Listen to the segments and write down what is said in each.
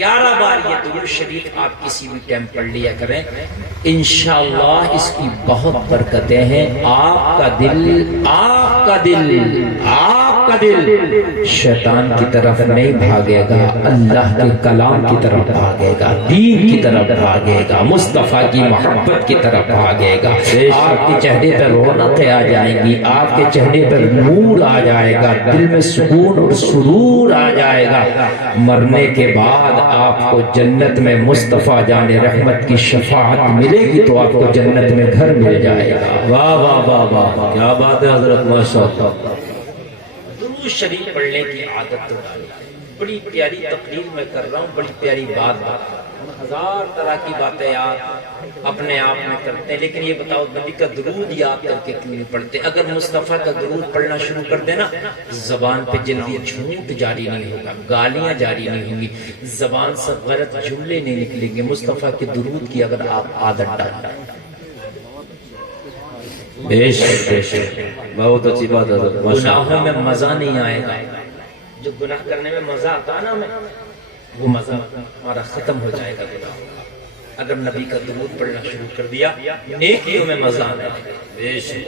11 بار یہ درود شریف آپ کسی بھی ٹائم پڑھ لیا کریں، انشاءاللہ اس کی بہت برکتیں ہیں۔ آپ کا دل شیطان کی طرف نہیں بھاگے گا، اللہ کے کلام کی طرف بھاگے گا، دین کی طرف بھاگے گا، مصطفیٰ کی محبت کی طرف بھاگے گا۔ آپ کے چہرے پر رونقیں آ جائیں گی، آپ کے چہرے پر نور آ جائے گا، دل میں سکون اور سرور آ جائے گا۔ مرنے کے بعد آپ کو جنت میں مصطفیٰ جان رحمت کی شفاعت ملے گی تو آپ کو جنت میں گھر مل جائے گا۔ واہ واہ واہ واہ، کیا بات ہے حضرت، ماشاءاللہ۔ درود شریف پڑھنے کی عادت تو ڈالیں۔ بڑی پیاری تقریر میں کر رہا ہوں، بڑی پیاری بات ہزار طرح کی باتیں آپ اپنے آپ میں کرتے ہیں، لیکن یہ بتاؤ نبی کا درود یاد کر کے کیوں نہیں پڑھتے؟ اگر مصطفیٰ کا درود پڑھنا شروع کر دینا، زبان پہ جلدی جھوٹ جاری نہیں ہوگا، گالیاں جاری نہیں ہوں گی، زبان سے غلط جملے نہیں نکلیں گے مصطفیٰ کے درود کی اگر آپ عادت ڈالیں۔ بے شک بے شک، بہت اچھی بات ہے حضرت، ماشاءاللہ۔ گناہوں میں مزہ نہیں آئے گا، جو گناہ کرنے میں مزہ آتا ہے نا ہمیں، وہ مزہ ہمارا ختم ہو جائے گا گناہوں کا۔ اگر نبی کا درود پڑھنا شروع کر دیا، نیکیوں میں مزہ آنا ہے۔ بے شک،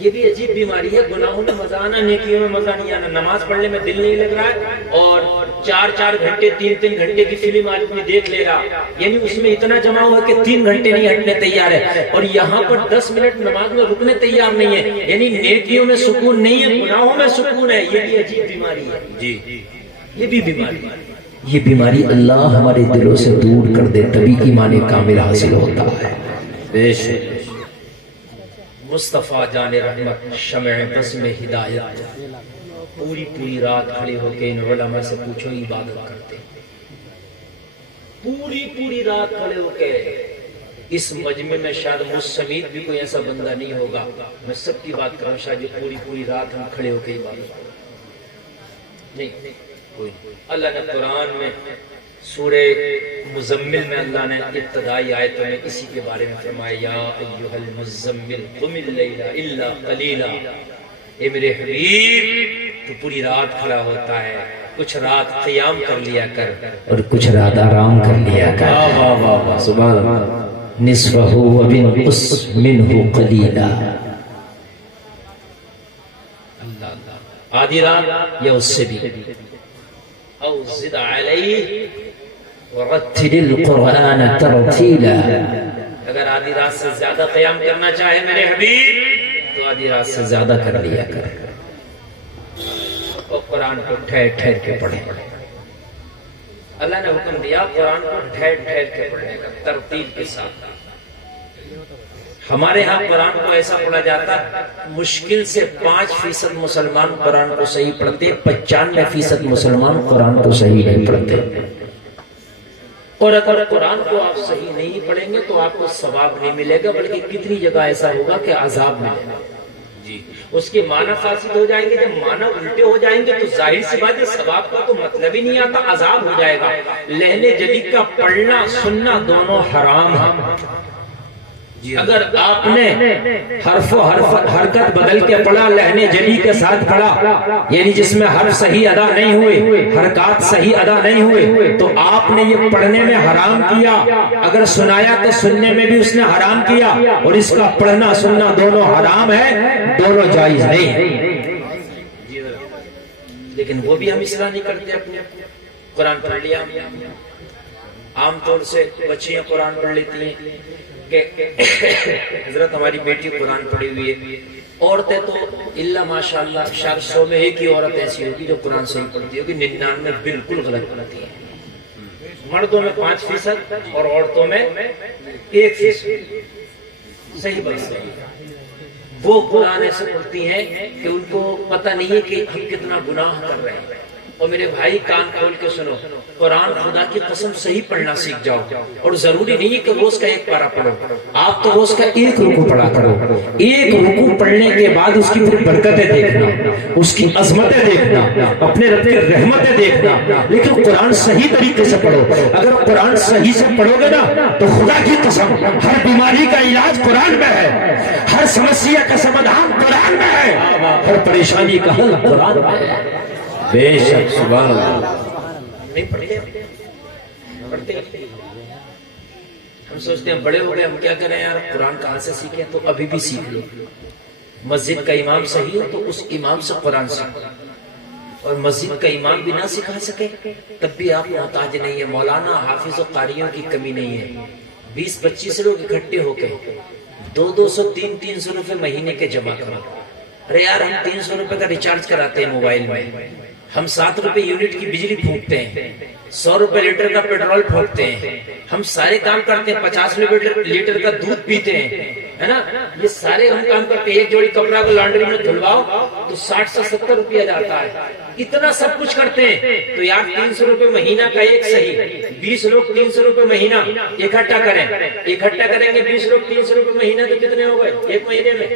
یہ بھی عجیب بیماری ہے، گناہوں میں مزہ آنا، نیکیوں میں مزہ نہیں آنا۔ نماز پڑھنے میں دل نہیں لگ رہا ہے اور 4 گھنٹے 3 گھنٹے کی فلم آدمی دیکھ لے رہا، یعنی اس میں اتنا جمع ہوا کہ 3 گھنٹے نہیں ہٹنے تیار ہے، اور یہاں پر 10 منٹ نماز میں رکنے تیار نہیں ہے، یعنی نیکیوں میں سکون نہیں ہے، گناہوں میں سکون ہے۔ یہ بھی عجیب بیماری ہے جی، یہ بھی بیماری ہے۔ یہ بیماری اللہ ہمارے دلوں سے دور کر دے، تبھی ایمان کامل حاصل ہوتا ہے۔ بے شک، مصطفیٰ جان رحمت شمع بس میں ہدایت، پوری رات کھڑے ہو کے ان علماء سے پوچھو عبادت کرتے، پوری رات کھڑے ہو کے۔ اس مجمع میں شاید مجھ سمیت بھی کوئی ایسا بندہ نہیں ہوگا، میں سب کی بات کروں، شاید جو پوری رات ہم کھڑے ہو کے عبادت کرتے نہیں کوئی۔ اللہ نے قرآن میں سورہ مزمل میں اللہ نے ابتدائی آیتوں میں اسی کے بارے میں فرمایا، یا ایھا المزمل قم اللیل الا قلیلا، اے میرے حبیب تو پوری رات کھڑا ہوتا ہے، کچھ رات قیام کر لیا کر اور کچھ رات آرام کر لیا کر۔ واہ واہ واہ واہ، سبحان اللہ۔ نصفہ وانقص منہ قلیلا، آدھی رات یا اس سے بھی، او زد علیہ ورتل القرآن ترتیلا، اگر آدھی رات سے زیادہ قیام کرنا چاہے میرے حبیب تو آدھی رات سے زیادہ کر لیا کر، اور قرآن کو ٹھہر کے پڑھیں۔ اللہ نے حکم دیا قرآن کو ٹھہر کے پڑھنے کا، ترتیل کے ساتھ۔ ہمارے ہاں قرآن کو ایسا پڑھا جاتا، مشکل سے 5% مسلمان قرآن کو صحیح پڑھتے، 95% مسلمان قرآن کو صحیح نہیں پڑھتے۔ اور اگر قرآن کو آپ صحیح نہیں پڑھیں گے تو آپ کو ثواب نہیں ملے گا، بلکہ کتنی جگہ ایسا ہوگا کہ عذاب ملے گا جی۔ اس کے معنی فاسد ہو جائیں گے، جب معنی الٹے ہو جائیں گے تو ظاہر سی بات ہے ثواب کا تو مطلب ہی نہیں آتا، عذاب ہو جائے گا۔ لہن جدید کا پڑھنا سننا دونوں حرام ہے۔ اگر آپ نے حرف و حرکت بدل کے پڑھا، لہنے جلی کے ساتھ پڑھا، یعنی جس میں حرف صحیح ادا نہیں ہوئے، حرکات صحیح ادا نہیں ہوئے، تو آپ نے یہ پڑھنے میں حرام کیا۔ اگر سنایا تو سننے میں بھی اس نے حرام کیا، اور اس کا پڑھنا سننا دونوں حرام ہے، دونوں جائز نہیں ہے۔ لیکن وہ بھی ہم اصلاح نہیں کرتے، اپنے قرآن پڑھ لیا۔ عام طور سے بچیاں قرآن پڑھ لیتی ہیں کہ حضرت ہماری بیٹی قرآن پڑھی ہوئی ہے، عورتیں تو اللہ ماشاءاللہ 100 میں ایک ہی عورت ایسی ہوگی جو قرآن صحیح پڑھتی ہوگی، 99 بالکل غلط پڑھتی ہیں۔ مردوں میں 5% اور عورتوں میں 1%، صحیح بات صحیح۔ وہ قرآن ایسے پڑھتی ہیں کہ ان کو پتہ نہیں ہے کہ ہم کتنا گناہ کر رہے ہیں۔ اور میرے بھائی کان کھول کے سنو، قرآن خدا کی قسم صحیح پڑھنا سیکھ جاؤ، اور ضروری نہیں ہے کہ روز کا 1 پارہ پڑھو، آپ تو روز کا 1 رکوع پڑھا کرو۔ 1 رکوع پڑھنے کے بعد اس کی پھر برکتیں دیکھنا، اس کی عظمتیں دیکھنا، اپنے رب کی رحمتیں دیکھنا، لیکن قرآن صحیح طریقے سے پڑھو۔ اگر قرآن صحیح سے پڑھو گے نا تو خدا کی قسم ہر بیماری کا علاج قرآن میں ہے، ہر سمسیا کا سمادھان قرآن میں ہے، ہر پریشانی کا حل قرآن میں ہے۔ بے شک، سبحان اللہ۔ نہیں پڑھتے ہم سوچتے ہیں بڑے ہو گئے ہم کیا کریں یار، قرآن کہاں سے سیکھیں؟ تو ابھی بھی سیکھ لو. مسجد کا امام صحیح ہو تو اس امام سے قرآن سیکھو، اور مسجد کا امام بھی نہ سکھا سکے تب بھی آپ محتاج نہیں ہے. مولانا حافظ و قاریوں کی کمی نہیں ہے. 20-25 لوگ اکٹھے ہو کے 200 300 روپے مہینے کے جمع کرو. ارے یار ہم 300 روپے کا ریچارج کراتے ہیں موبائل میں، ہم 7 روپے یونٹ کی بجلی پھونکتے ہیں، 100 روپے لیٹر کا پیٹرول پھونکتے ہیں، ہم سارے کام کرتے ہیں، 50 لیٹر کا دودھ پیتے ہیں، ہے نا؟ یہ سارے ہم کام کرتے ہیں. ایک جوڑی کپڑا کو لانڈری میں دھلواؤ تو 60 سے 70 روپیہ جاتا ہے. اتنا سب کچھ کرتے ہیں تو یار 300 روپے مہینہ کا ایک صحیح 20 لوگ 300 روپے مہینہ اکٹھا کریں گے. 20 لوگ 300 روپے مہینہ تو کتنے ہو گئے ایک مہینے میں؟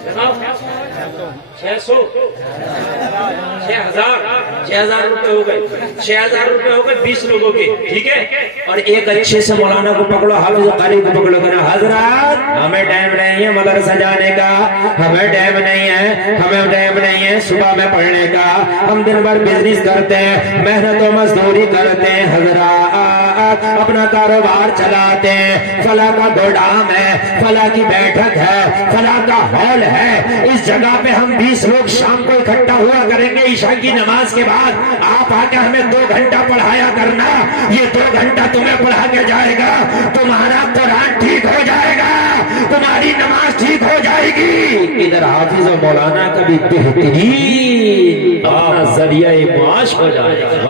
6,000 روپے ہو گئے. 6,000 روپے ہو گئے 20 لوگوں کے، ٹھیک ہے. اور ایک اچھے سے مولانا کو پکڑو، حافظ قاری کو پکڑو کہ حضرات ہمیں ٹائم نہیں ہے مدرسہ جانے کا، ہمیں ٹائم نہیں ہے صبح میں پڑھنے کا، ہم دن بھر بزنس کرتے ہیں، محنت و مزدوری کرتے ہیں، حضرات اپنا کاروبار چلاتے ہیں، فلاں کا گودام ہے، فلاں کی بیٹھک ہے، فلاں کا ہال ہے، اس جگہ پہ ہم 20 لوگ شام کو اکٹھا ہوا کریں گے عشاء کی نماز کے بعد. آپ آ کے ہمیں 2 گھنٹہ پڑھایا کرنا، یہ 2 گھنٹہ تمہیں پڑھا کے جائے گا، تمہارا قرآن ٹھیک ہو جائے گا، تمہاری نماز ٹھیک ہو جائے گی. ادھر حافظ و مولانا کا بھی بہترین اپنا ذریعہ معاش ہو جائے گا.